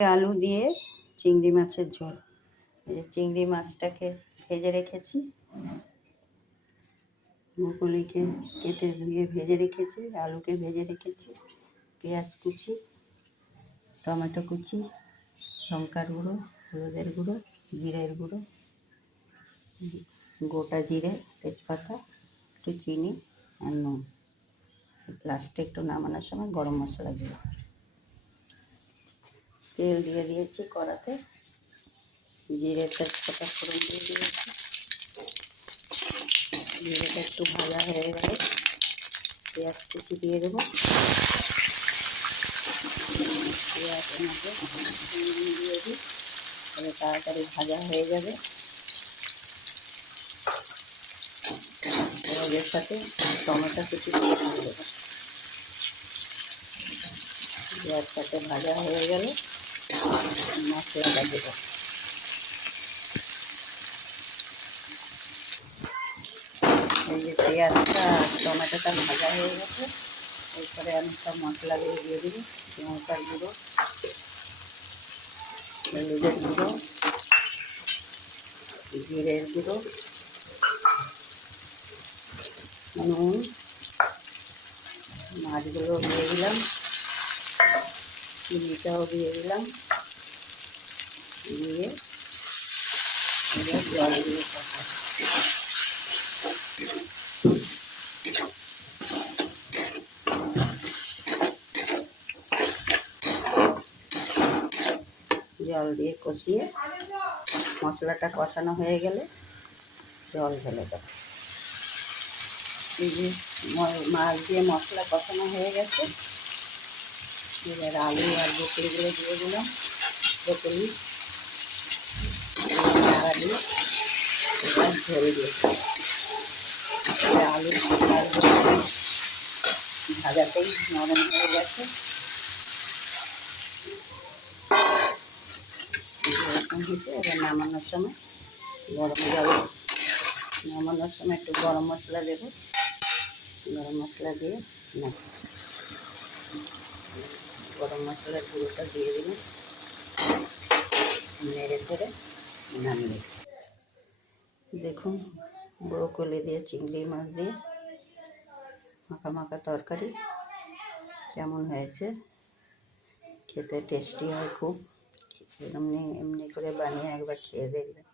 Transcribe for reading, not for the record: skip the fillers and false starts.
আলু দিয়ে চিংড়ি মাছের ঝোল। এই যে চিংড়ি মাছটাকে ভেজে রেখেছি, মুগুলিকে কেটে ধুয়ে ভেজে রেখেছি, আলুকে ভেজে রেখেছি, পেঁয়াজ কুচি, টমেটো কুচি, লঙ্কার গুঁড়ো, হলুদের গুঁড়ো, জিরের গুঁড়ো, গোটা জিরে, তেজপাতা, একটু চিনি আর নুন। লাস্টে একটু নামানোর সময় গরম মশলা দিই। তেল দিয়ে দিয়েছি কড়াতে, জিরে তেজপাতা ফোড়ন দিয়ে দিয়েছি। জিরেটা একটু ভাজা হয়ে গেলে পেঁয়াজ কুচি দিয়ে দেবো। পেঁয়াজের মধ্যে চিংড়ি দিয়ে দিই, তাহলে তাড়াতাড়ি ভাজা হয়ে যাবে। পেঁয়াজের সাথে টমেটো কুচি দিয়ে দেবো। পেঁয়াজ সাথে ভাজা হয়ে গেলে মশলাটা দেবো। এই যে পেঁয়াজটা টমেটোটা ভাজা হয়ে গেছে, এরপরে আমি সব মশলাগুলো দিয়ে দিই। লঙ্কার গুঁড়ো, হলুদের গুঁড়ো, জিরের গুঁড়ো, নুন, মাছগুলো দিয়ে দিলাম, চিনিটাও দিয়ে দিলাম, দিয়ে এবার জল দিয়ে জল দিয়ে কষিয়ে মশলাটা কষানো হয়ে গেলে জল ঢেলে দেবো। এই যে মাছ দিয়ে মশলা কষানো হয়ে গেছে, এবার আলু আর বকলিগুলো দিয়ে দিলাম। বকলি আলু এবার ঝোল দিয়েছি। আলু আর বকলি ভাজাতেই নরম হয়ে গেছে। এরকম হয়েছে। এবার নামানোর সময় একটু গরম মশলা দেবো। গরম মশলা দিয়ে গরম মশলার গুঁড়োটা দিয়ে দিলাম, নেড়ে চেড়ে নামিয়ে। দেখুন, ব্রোকলি দিয়ে চিংড়ি মাছ দিয়ে মাখা মাখা তরকারি কেমন হয়েছে। খেতে টেস্টি হয় খুব। এমনি করে বানিয়ে একবার খেয়ে দেখবেন।